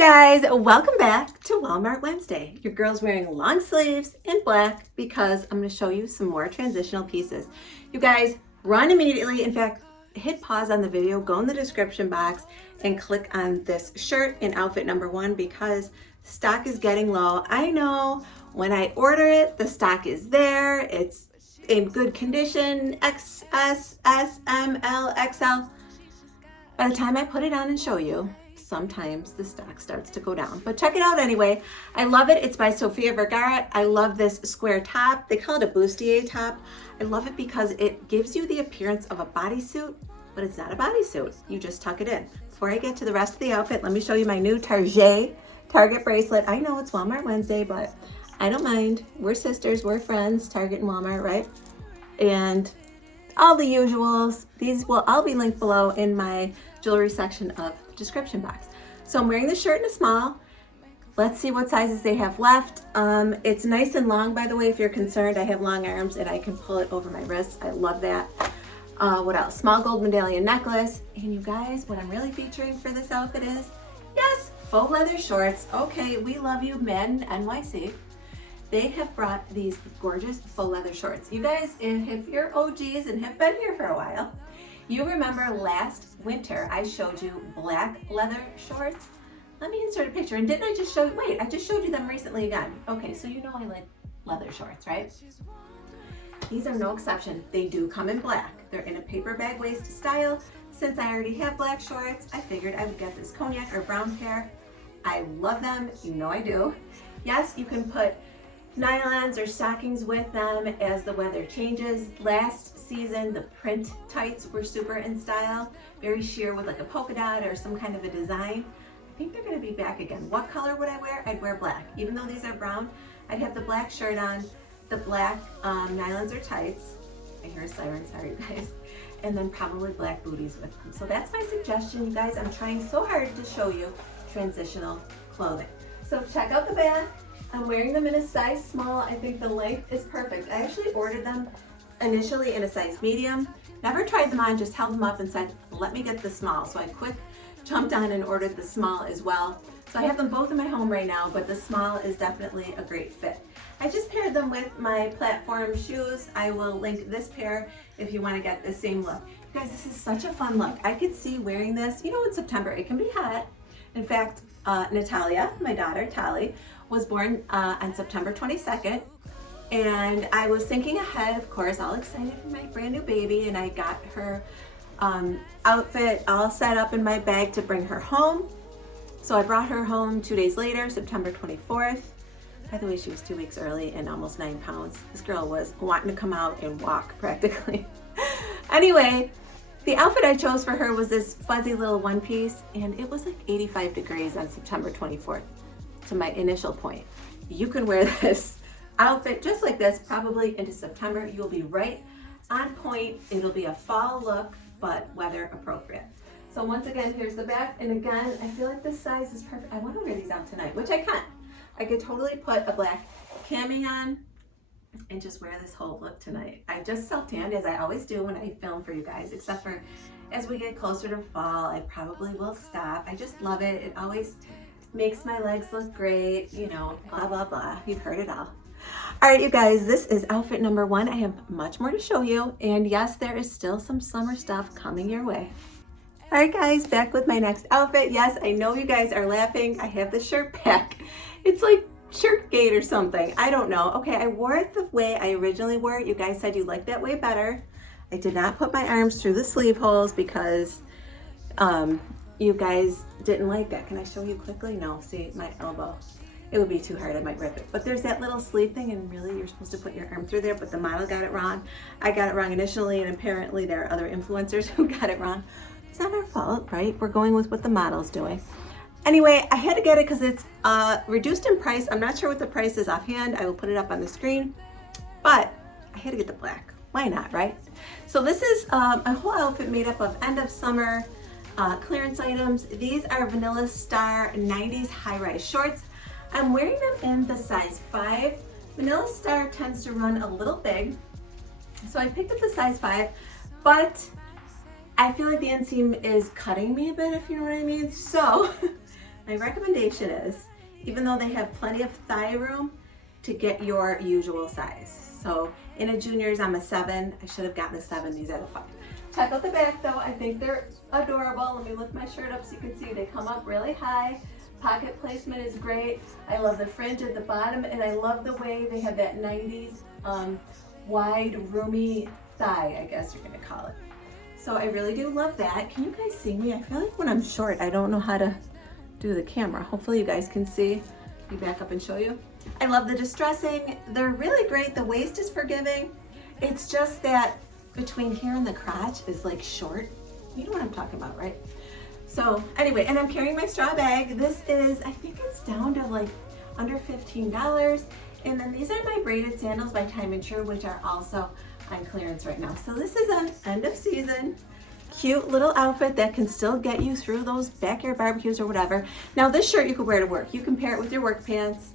guys, welcome back to Walmart Wednesday. Your girl's wearing long sleeves in black because I'm going to show you some more transitional pieces. You guys, run immediately. In fact, hit pause on the video, go in the description box and click on this shirt in outfit number 1 because stock is getting low. I know when I order it, the stock is there. It's in good condition, XS, S, M, L, XL. By the time I put it on and show you, sometimes the stock starts to go down, but check it out anyway. I love it. It's by Sofia Vergara. I love this square top. They call it a bustier top. I love it because it gives you the appearance of a bodysuit, but it's not a bodysuit. You just tuck it in. Before I get to the rest of the outfit, let me show you my new Target bracelet. I know it's Walmart Wednesday, but I don't mind. We're sisters, we're friends, Target and Walmart, right? And all the usuals. These will all be linked below in my jewelry section of description box. So I'm wearing the shirt in a small. Let's see what sizes they have left. It's nice and long, by the way, if you're concerned. I have long arms and I can pull it over my wrists. I love that. What else? Small gold medallion necklace. And you guys, what I'm really featuring for this outfit is, yes, faux leather shorts. Okay, we love you, men, NYC. They have brought these gorgeous faux leather shorts. You guys, if you're OGs and have been here for a while, you remember last winter I showed you black leather shorts. Let me insert a picture. And didn't I just show you? Wait, I just showed you them recently again. Okay, so you know I like leather shorts, right? These are no exception. They do come in black. They're in a paper bag waist style. Since I already have black shorts, I figured I would get this cognac or brown pair. I love them. You know I do. Yes, you can put nylons or stockings with them as the weather changes. Last season, the print tights were super in style, very sheer with like a polka dot or some kind of a design. I think they're going to be back again. What color would I wear? I'd wear black. Even though these are brown, I'd have the black shirt on, the black nylons or tights. I hear a siren, sorry you guys. And then probably black booties with them. So that's my suggestion, you guys. I'm trying so hard to show you transitional clothing. So check out the back. I'm wearing them in a size small. I think the length is perfect. I actually ordered them initially in a size medium. Never tried them on, just held them up and said, let me get the small. So I quick jumped on and ordered the small as well. So I have them both in my home right now, but the small is definitely a great fit. I just paired them with my platform shoes. I will link this pair if you want to get the same look. You guys, this is such a fun look. I could see wearing this, you know, in September, it can be hot. In fact, Natalia, my daughter, Tali, was born on September 22nd. And I was thinking ahead, of course, all excited for my brand new baby. And I got her outfit all set up in my bag to bring her home. So I brought her home 2 days later, September 24th. By the way, she was 2 weeks early and almost 9 pounds. This girl was wanting to come out and walk practically. Anyway, the outfit I chose for her was this fuzzy little one piece, and it was like 85 degrees on September 24th. To my initial point, you can wear this outfit just like this probably into September. You'll be right on point. It'll be a fall look, but weather appropriate. So once again, here's the back. And again, I feel like this size is perfect. I want to wear these out tonight, which I can. I could totally put a black cami on and just wear this whole look tonight. I just self-tanned as I always do when I film for you guys, except for as we get closer to fall, I probably will stop. I just love it. It always makes my legs look great, you know, blah, blah, blah. You've heard it all. All right, you guys, this is outfit number 1. I have much more to show you. And yes, there is still some summer stuff coming your way. All right, guys, back with my next outfit. Yes, I know you guys are laughing. I have the shirt back. It's like shirt gate or something. I don't know. Okay, I wore it the way I originally wore it. You guys said you liked that way better. I did not put my arms through the sleeve holes because you guys didn't like that. Can I show you quickly? No, see my elbow. It would be too hard, I might rip it. But there's that little sleeve thing and really you're supposed to put your arm through there, but the model got it wrong. I got it wrong initially and apparently there are other influencers who got it wrong. It's not our fault, right? We're going with what the model's doing. Anyway, I had to get it because it's reduced in price. I'm not sure what the price is offhand. I will put it up on the screen, but I had to get the black. Why not, right? So this is a whole outfit made up of end of summer clearance items. These are Vanilla Star 90s high-rise shorts. I'm wearing them in the size 5. Vanilla Star tends to run a little big, so I picked up the size 5, but I feel like the inseam is cutting me a bit, if you know what I mean. So my recommendation is, even though they have plenty of thigh room, to get your usual size. So in a juniors, I'm a 7. I should have gotten a 7. These are the 5. Check out the back though. I think they're adorable. Let me lift my shirt up so you can see they come up really high. Pocket placement is great. I love the fringe at the bottom, and I love the way they have that 90s wide, roomy thigh, I guess you're gonna call it. So I really do love that. Can you guys see me? I feel like when I'm short, I don't know how to do the camera. Hopefully you guys can see. Let me back up and show you. I love the distressing. They're really great. The waist is forgiving. It's just that between here and the crotch is like short. You know what I'm talking about, right? So anyway, and I'm carrying my straw bag. This is, I think it's down to like under $15. And then these are my braided sandals by Time and True, which are also on clearance right now. So this is an end of season, cute little outfit that can still get you through those backyard barbecues or whatever. Now this shirt you could wear to work. You can pair it with your work pants,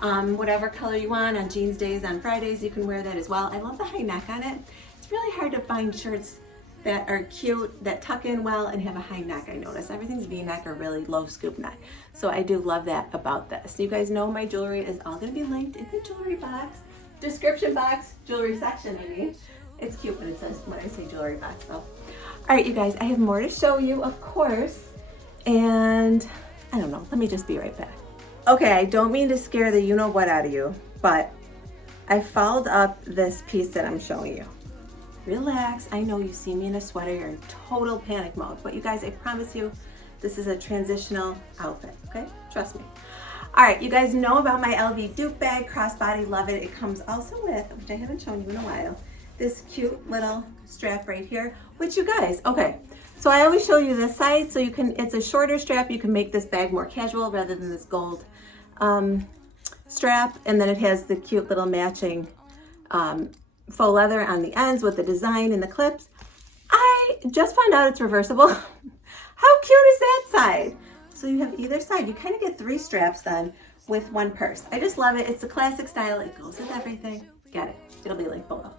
whatever color you want. On jeans days, on Fridays, you can wear that as well. I love the high neck on it. It's really hard to find shirts that are cute, that tuck in well and have a high neck. I notice everything's V-neck or really low scoop neck. So I do love that about this. You guys know my jewelry is all gonna be linked in the jewelry box, description box, jewelry section, I mean. It's cute when it says, when I say jewelry box though. All right, you guys, I have more to show you, of course. And I don't know, let me just be right back. Okay, I don't mean to scare the you-know-what out of you, but I fouled up this piece that I'm showing you. Relax, I know you see me in a sweater, you're in total panic mode, but you guys, I promise you, this is a transitional outfit, okay? Trust me. All right, you guys know about my LV Dupe bag, crossbody, love it. It comes also with, which I haven't shown you in a while, this cute little strap right here, which you guys, okay, so I always show you this side, so you can, it's a shorter strap, you can make this bag more casual rather than this gold strap, and then it has the cute little matching faux leather on the ends with the design and the clips. I just found out it's reversible. How cute is that side? So you have either side. You kind of get 3 straps then with one purse. I just love it. It's a classic style. It goes with everything. Get it. It'll be linked below.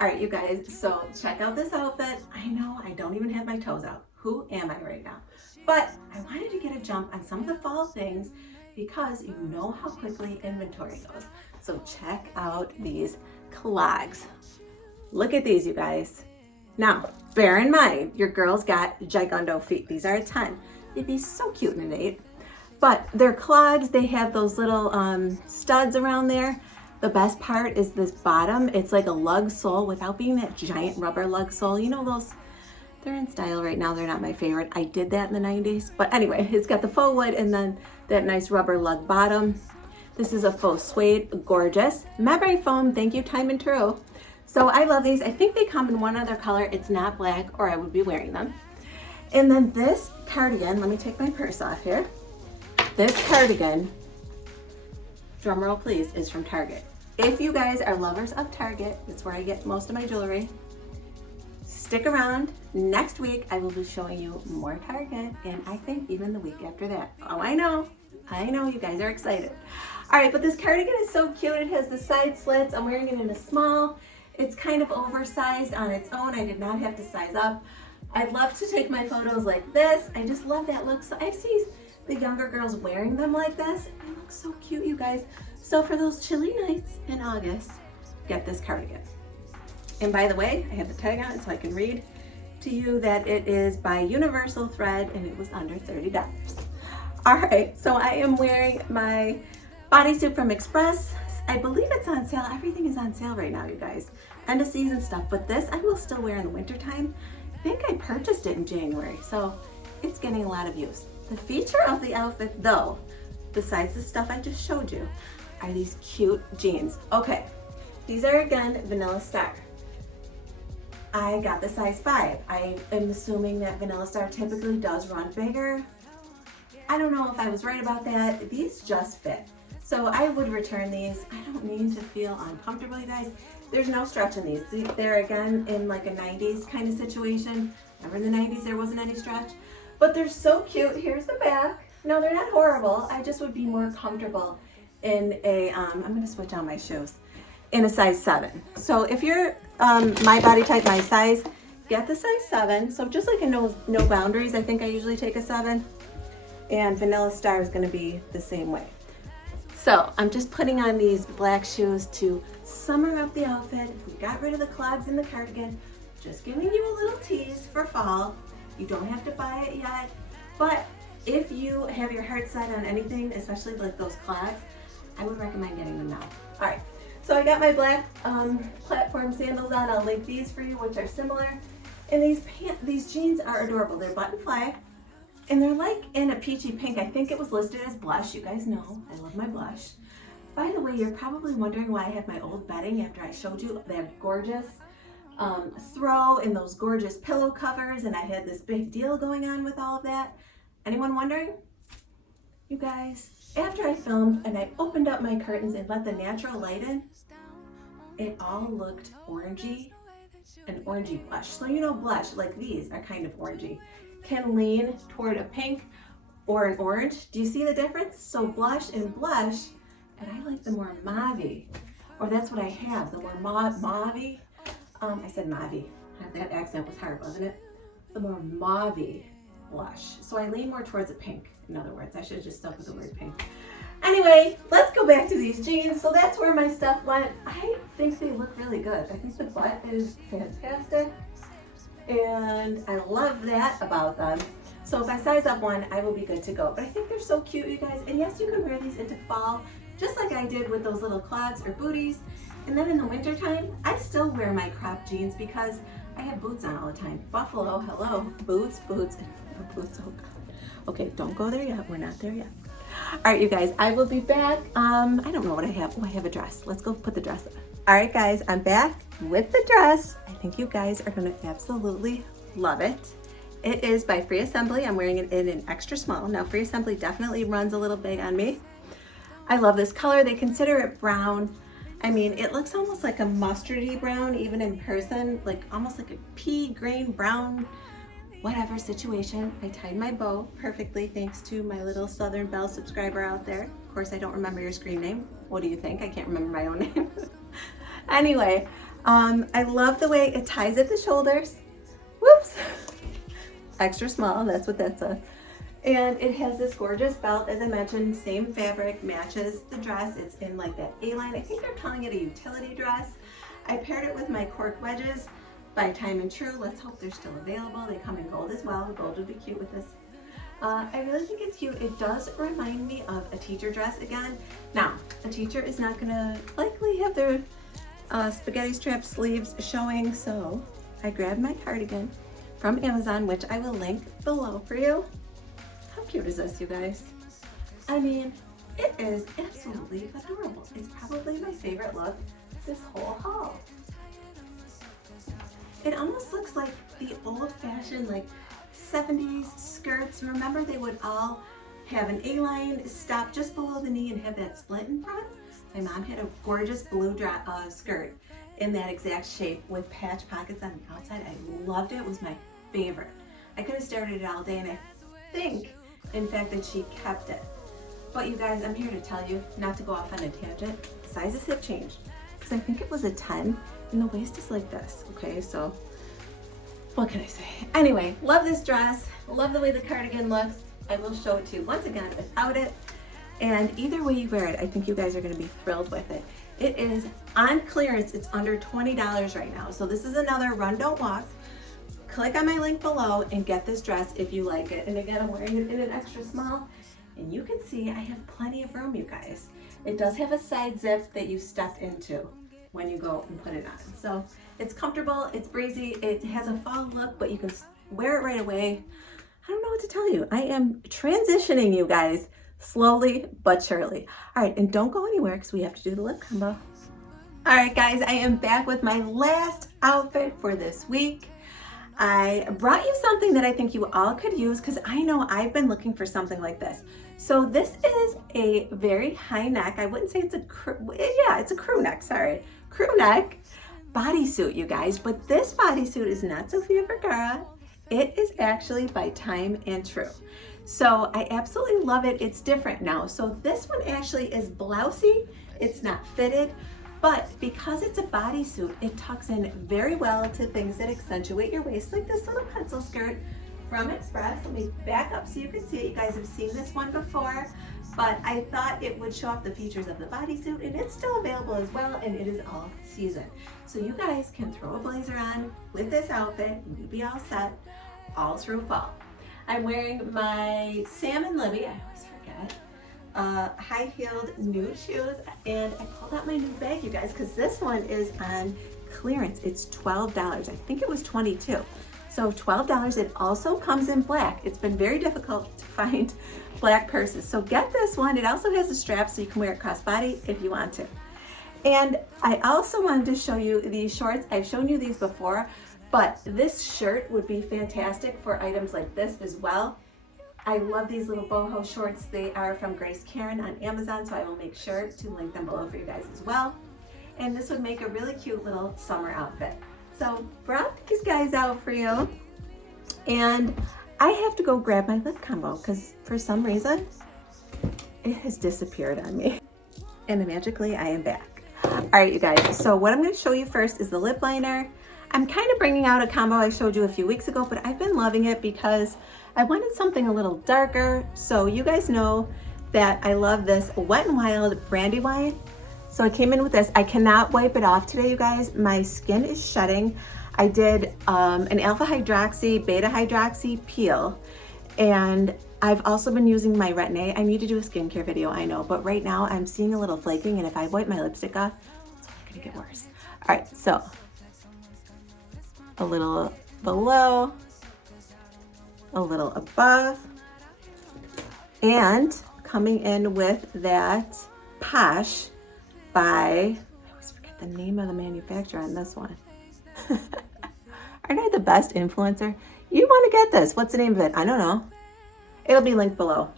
All right, you guys. So check out this outfit. I know I don't even have my toes out. Who am I right now? But I wanted to get a jump on some of the fall things because you know how quickly inventory goes. So check out these clogs. Look at these, you guys. Now, bear in mind, your girls got gigundo feet. These are a 10. They'd be so cute in an 8. But they're clogs. They have those little studs around there. The best part is this bottom. It's like a lug sole without being that giant rubber lug sole. You know those, they're in style right now. They're not my favorite. I did that in the 90s. But anyway, it's got the faux wood and then that nice rubber lug bottom. This is a faux suede, gorgeous. Memory foam, thank you, Time and True. So I love these. I think they come in one other color. It's not black or I would be wearing them. And then this cardigan, let me take my purse off here. This cardigan, drum roll please, is from Target. If you guys are lovers of Target, that's where I get most of my jewelry. Stick around. Next week, I will be showing you more Target, and I think even the week after that. Oh, I know you guys are excited. All right, but this cardigan is so cute. It has the side slits. I'm wearing it in a small. It's kind of oversized on its own. I did not have to size up. I'd love to take my photos like this. I just love that look. So I see the younger girls wearing them like this. It looks so cute, you guys. So for those chilly nights in August, get this cardigan. And by the way, I have the tag on it so I can read to you that it is by Universal Thread and it was under $30. All right, so I am wearing my bodysuit from Express. I believe it's on sale. Everything is on sale right now, you guys. End of season stuff, but this I will still wear in the wintertime. I think I purchased it in January, so it's getting a lot of use. The feature of the outfit though, besides the stuff I just showed you, are these cute jeans. Okay, these are again Vanilla Star. I got the size 5. I am assuming that Vanilla Star typically does run bigger. I don't know if I was right about that. These just fit. So I would return these. I don't need to feel uncomfortable, you guys. There's no stretch in these. They're again in like a 90s kind of situation. Remember in the 90s there wasn't any stretch? But they're so cute. Here's the back. No, they're not horrible. I just would be more comfortable in a, I'm gonna switch on my shoes, in a size 7. So if you're my body type, my size, get the size 7. So just like a no boundaries, I think I usually take a 7. And Vanilla Star is gonna be the same way. So I'm just putting on these black shoes to summer up the outfit. We got rid of the clogs and the cardigan. Just giving you a little tease for fall. You don't have to buy it yet, but if you have your heart set on anything, especially like those clogs, I would recommend getting them now. All right, so I got my black platform sandals on. I'll link these for you, which are similar. And these jeans are adorable. They're button fly. And they're like in a peachy pink. I think it was listed as blush. You guys know I love my blush. By the way, you're probably wondering why I have my old bedding after I showed you that gorgeous throw and those gorgeous pillow covers, and I had this big deal going on with all of that. Anyone wondering? You guys, after I filmed and I opened up my curtains and let the natural light in, it all looked orangey, an orangey blush. So you know blush, like these are kind of orangey, can lean toward a pink or an orange. Do you see the difference? So blush and blush, and I like the more mauve, or that's what I have, the more mauve. I said mauve. That accent was hard, wasn't it? The more mauve blush. So I lean more towards a pink, in other words. I should have just stuck with the word pink. Anyway, let's go back to these jeans. So that's where my stuff went. I think they look really good. I think the butt is fantastic. And I love that about them. So if I size up one, I will be good to go. But I think they're so cute, you guys. And yes, you can wear these into fall, just like I did with those little clogs or booties. And then in the winter time, I still wear my cropped jeans because I have boots on all the time. Buffalo, hello, boots, oh God. Okay, don't go there yet, we're not there yet. All right, you guys, I will be back. I don't know what I have. Oh, I have a dress. Let's go put the dress on. All right, guys, I'm back with the dress. I think you guys are gonna absolutely love it. It is by Free Assembly. I'm wearing it in an extra small. Now, Free Assembly definitely runs a little big on me. I love this color. They consider it brown. I mean, it looks almost like a mustardy brown, even in person, like almost like a pea green brown, whatever situation. I tied my bow perfectly thanks to my little Southern Belle subscriber out there. Of course, I don't remember your screen name. What do you think? I can't remember my own name. Anyway, I love the way it ties at the shoulders. Whoops. Extra small, that's what that says. And it has this gorgeous belt, as I mentioned, same fabric, matches the dress. It's in like that A-line. I think they're calling it a utility dress. I paired it with my cork wedges by Time and True. Let's hope they're still available. They come in gold as well. Gold would be cute with this. I really think it's cute. It does remind me of a teacher dress again. Now, a teacher is not gonna likely have their spaghetti strap sleeves showing, so I grabbed my cardigan from Amazon, which I will link below for you. How cute is this, you guys? I mean, it is absolutely adorable. It's probably my favorite look this whole haul. It almost looks like the old-fashioned like 70s skirts. Remember, they would all have an A-line stop just below the knee and have that split in front? My mom had a gorgeous blue skirt in that exact shape with patch pockets on the outside. I loved it. It was my favorite. I could have stared at it all day, and I think, in fact, that she kept it. But you guys, I'm here to tell you, not to go off on a tangent, sizes have changed. Because I think it was a 10, and the waist is like this, okay? So, what can I say? Anyway, love this dress. Love the way the cardigan looks. I will show it to you once again without it. And either way you wear it, I think you guys are gonna be thrilled with it. It is on clearance. It's under $20 right now. So this is another run, don't walk. Click on my link below and get this dress if you like it. And again, I'm wearing it in an extra small. And you can see I have plenty of room, you guys. It does have a side zip that you step into when you go and put it on. So it's comfortable, it's breezy, it has a fall look, but you can wear it right away. I don't know what to tell you. I am transitioning, you guys, slowly but surely. All right, and don't go anywhere because we have to do the lip combo. All right, guys, I am back with my last outfit for this week. I brought you something that I think you all could use because I know I've been looking for something like this. So this is a very high neck. I wouldn't say it's a it's a crew neck, sorry. Crew neck bodysuit, you guys. But this bodysuit is not Sofia Vergara. It is actually by Time and True. So I absolutely love it. It's different now. So this one actually is blousey. It's not fitted. But because it's a bodysuit, it tucks in very well to things that accentuate your waist, like this little pencil skirt from Express. Let me back up so you can see it. You guys have seen this one before, but I thought it would show off the features of the bodysuit, and it's still available as well, and it is all season. So you guys can throw a blazer on with this outfit and you'll be all set all through fall. I'm wearing my salmon Libby, I always forget, high-heeled nude shoes, and I pulled out my new bag, you guys, because this one is on clearance. It's $12. I think it was $22. So $12. It also comes in black. It's been very difficult to find black purses. So get this one. It also has a strap so you can wear it crossbody if you want to. And I also wanted to show you these shorts. I've shown you these before, but this shirt would be fantastic for items like this as well. I love these little boho shorts. They are from Grace Karen on Amazon, so I will make sure to link them below for you guys as well. And this would make a really cute little summer outfit. So brought these guys out for you. And I have to go grab my lip combo because for some reason it has disappeared on me. And magically I am back. All right, you guys, so what I'm going to show you first is the lip liner. I'm kind of bringing out a combo I showed you a few weeks ago, but I've been loving it because I wanted something a little darker. So you guys know that I love this Wet n Wild Brandywine. So I came in with this. I cannot wipe it off today, you guys. My skin is shedding. I did an alpha hydroxy, beta hydroxy peel, and I've also been using my Retin-A. I need to do a skincare video, I know, but right now I'm seeing a little flaking, and if I wipe my lipstick off, it's only gonna get worse. All right, so a little below, a little above, and coming in with that Posh by, I always forget the name of the manufacturer on this one. Aren't I the best influencer? You want to get this. What's the name of it? I don't know. It'll be linked below.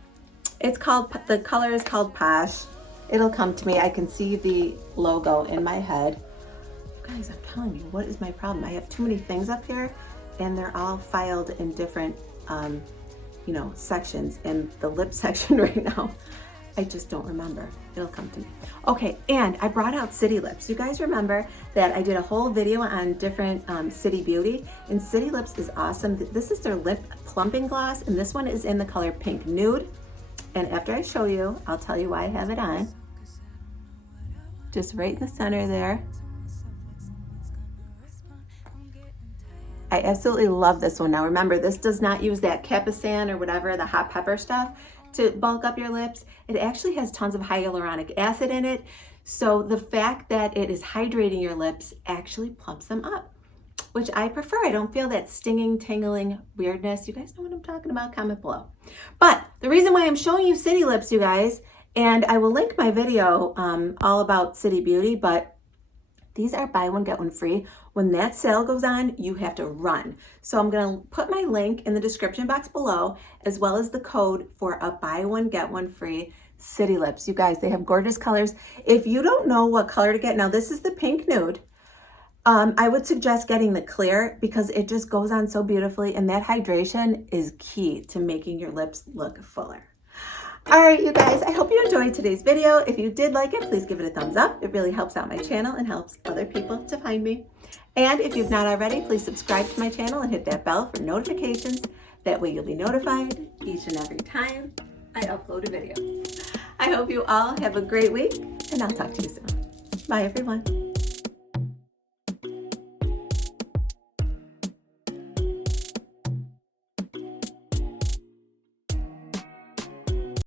It's called, the color is called Posh. It'll come to me. I can see the logo in my head. Guys, I'm telling you, what is my problem? I have too many things up here and they're all filed in different, you know, sections. In the lip section right now, I just don't remember. It'll come to me. Okay, and I brought out City Lips. You guys remember that I did a whole video on different City Beauty, and City Lips is awesome. This is their lip plumping gloss, and this one is in the color Pink Nude. And after I show you, I'll tell you why I have it on. Just right in the center there. I absolutely love this one. Now remember, this does not use that Capisan or whatever, the hot pepper stuff to bulk up your lips. It actually has tons of hyaluronic acid in it. So the fact that it is hydrating your lips actually plumps them up, which I prefer. I don't feel that stinging, tingling weirdness. You guys know what I'm talking about? Comment below. But the reason why I'm showing you City Lips, you guys, and I will link my video all about City Beauty, but these are buy one, get one free. When that sale goes on, you have to run. So I'm gonna put my link in the description box below, as well as the code for a buy one, get one free City Lips. You guys, they have gorgeous colors. If you don't know what color to get, now this is the Pink Nude. I would suggest getting the clear because it just goes on so beautifully, and that hydration is key to making your lips look fuller. All right, you guys, I hope you enjoyed today's video. If you did like it, please give it a thumbs up. It really helps out my channel and helps other people to find me. And if you've not already, please subscribe to my channel and hit that bell for notifications. That way you'll be notified each and every time I upload a video. I hope you all have a great week, and I'll talk to you soon. Bye, everyone.